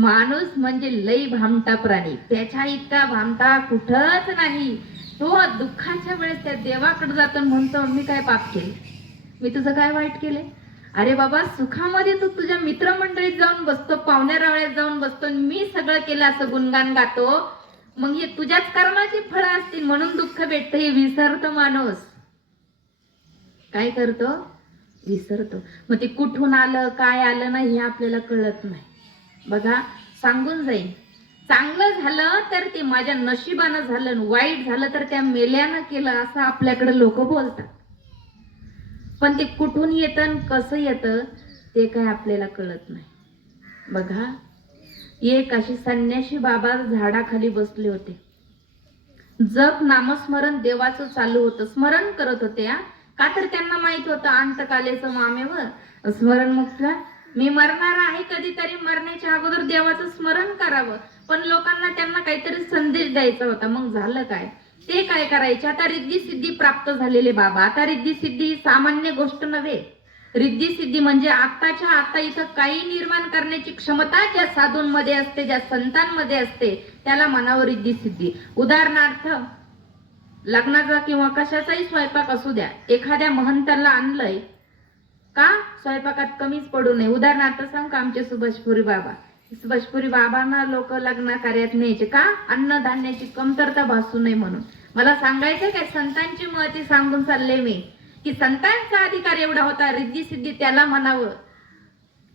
माणूस म्हणजे लई भामटा प्राणी. त्याच्या इतका भामटा कुठंच नाही. तो दुःखाच्या वेळेस त्या देवाकडे जातो म्हणतो मी काय पाप केले? मी तुझं काय वाईट केले? अरे बाबा सुखामध्ये तू तुझ्या मित्रमंडळीत जाऊन बसतो पाहुण्या रावळ्यात जाऊन बसतो आणि मी सगळं केलं असं गुणगान गातो. मग हे तुझ्याच कर्माची फळं असतील म्हणून दुःख भेटतं. हे विसरतो माणूस. काय करतो? विसरतो. मग ते कुठून आलं काय आलं नाही हे आपल्याला कळत नाही. बघा सांगून जाईन चांगलं झालं तर ते माझ्या नशिबानं झालं आणि वाईट झालं तर त्या मेल्यानं केलं असं आपल्याकडे लोक बोलतात. पण ते कुठून येतं आणि कसं येतं ते काय आपल्याला कळत नाही. बघा एक अशी संन्याशी बाबा झाडाखाली बसले होते. जप नामस्मरण देवाचं चालू होतं. स्मरण करत होते का तर त्यांना माहीत होतं अंतकालेचं मामेवर. स्मरण म्हटलं मी मरणार आहे कधीतरी मरण्याच्या अगोदर देवाचं स्मरण करावं. पण लोकांना त्यांना काहीतरी संदेश द्यायचा होता. मग झालं काय? ते काय करायचे? आता रिद्धी सिद्धी प्राप्त झालेले बाबा. आता रिद्धी सिद्धी ही सामान्य गोष्ट नव्हे. रिद्धी सिद्धी म्हणजे आताच्या आता इथं काही निर्माण करण्याची क्षमता ज्या साधूंमध्ये असते ज्या संतांमध्ये असते त्याला म्हणावं रिद्धी सिद्धी उदाहरणार्थ लग्नाचा किंवा कशाचाही स्वयंपाक असू द्या. एखाद्या महंताला आणलंय का? स्वयंपाकात कमीच पडू नये. उदाहरणार्थ सांग का आमचे सुभाषपुरी बाबा? सुभाषपुरी बाबांना लोक लग्न कार्यात न्यायचे का? अन्नधान्याची कमतरता भासू नये म्हणून. मला सांगायचं काय संतांची महती सांगून चालले मी. की संतांचा अधिकार एवढा होता रिद्धी सिद्धी त्याला म्हणावं.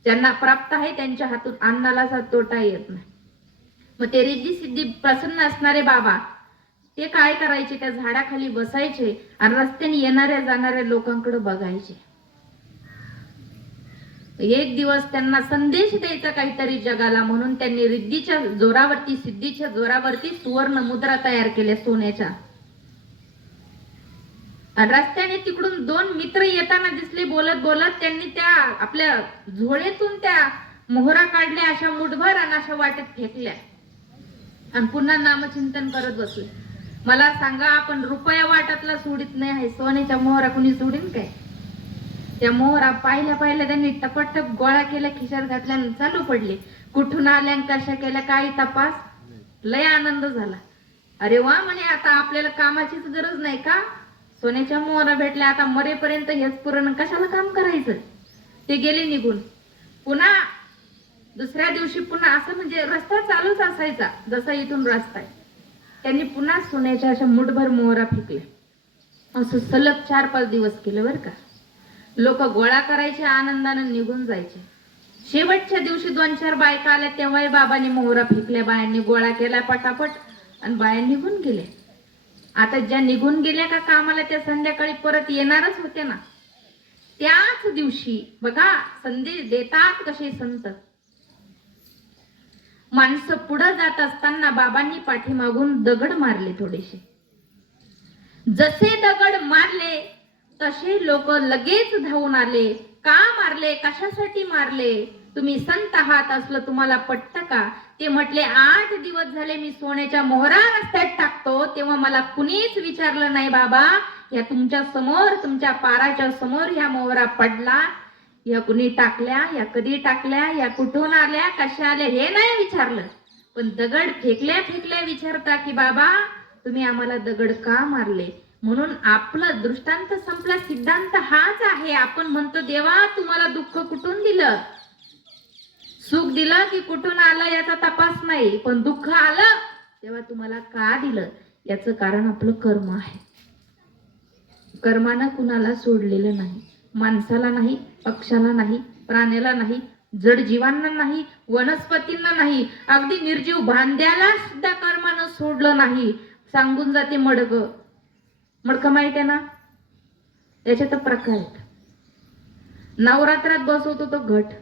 ज्यांना प्राप्त आहे त्यांच्या हातून अन्नाला असा तोटा येत नाही. मग ते रिद्धी सिद्धी प्रसन्न असणारे बाबा ते काय करायचे? त्या झाडाखाली बसायचे आणि रस्त्याने येणाऱ्या जाणाऱ्या लोकांकडे बघायचे. एक दिवस त्यांना संदेश द्यायचा काहीतरी जगाला म्हणून त्यांनी रिद्धीच्या जोरावरती सिद्धीच्या जोरावरती सुवर्ण मुद्रा तयार केल्या सोन्याच्या. रस्त्याने तिकडून दोन मित्र येताना दिसले बोलत बोलत त्यांनी त्या आपल्या झोळेतून त्या मोहरा काढल्या अशा मुठभर आणि अशा वाटेत फेकल्या. आणि पुन्हा नामचिंतन करत बसले. मला सांगा आपण रुपया वाटातला सोडित नाही आहे सोन्याच्या मोहरा कुणी सोडीन काय? त्या मोहरा पाहिल्या पाहिल्या त्यांनी टपटप गोळा केल्या खिशात घातल्या चालू पडले. कुठून आल्या कशा केल्या काही तपास? लय आनंद झाला. अरे वा म्हणे आता आपल्याला कामाचीच गरज नाही का? सोन्याच्या मोहरा भेटल्या आता मरेपर्यंत हेच पुरण कशाला काम करायचं? ते गेले निघून. पुन्हा दुसऱ्या दिवशी पुन्हा असं म्हणजे रस्ता चालूच असायचा जसा इथून रस्ता आहे. त्यांनी पुन्हा सोन्याच्या अशा मुठभर मोहरा फेकल्या. असं सलग चार पाच दिवस केलं बरं का. लोक गोळा करायचे आनंदानं निघून जायचे. शेवटच्या दिवशी दोन चार बायका आल्या तेव्हाही बाबांनी मोहरा फेकल्या बायांनी गोळा केला पटापट आणि बाया निघून गेल्या आता ज्या निघून गेल्या का कामाला त्या संध्याकाळी परत येणारच होते ना. त्याच दिवशी बघा संदेश देतात कसे संत. माणसं पुढं जात असताना बाबांनी पाठीमागून दगड मारले थोडेसे. जसे दगड मारले तसे लोक लगेच धावून आले. का मारले? कशासाठी मारले? तुम्ही संत आहात असलं तुम्हाला पटत का? ते म्हटले आठ दिवस झाले मी सोन्याच्या मोहरा रस्त्यात टाकतो. तेव्हा मला कुणीच विचारलं नाही बाबा या तुमच्यासमोर तुमच्या पाराच्या समोर ह्या मोहरा पडला. या कुणी टाकल्या? या कधी टाकल्या? या कुठून आल्या? कशा आल्या हे नाही विचारलं. पण दगड फेकल्या फेकल्या विचारता की बाबा तुम्ही आम्हाला दगड का मारले? म्हणून आपला दृष्टांत संपला सिद्धांत हाच आहे. आपण म्हणतो देवा तुम्हाला दुःख कुठून दिलं? सुख दिलं की कुठून आलं याचा तपास नाही पण दुःख आलं तेव्हा तुम्हाला का दिलं? याचं कारण आपलं कर्म आहे. कर्मानं कुणाला सोडलेलं नाही माणसाला नाही पक्षाला नाही प्राण्याला नाही जड जीवांना नाही वनस्पतींना नाही अगदी निर्जीव भांड्याला सुद्धा कर्मानं सोडलं नाही. सांगून जाते मडगं. मडकं माहिती आहे ना त्याच्यात प्रकार आहेत. नवरात्रात बसवतो तो घट.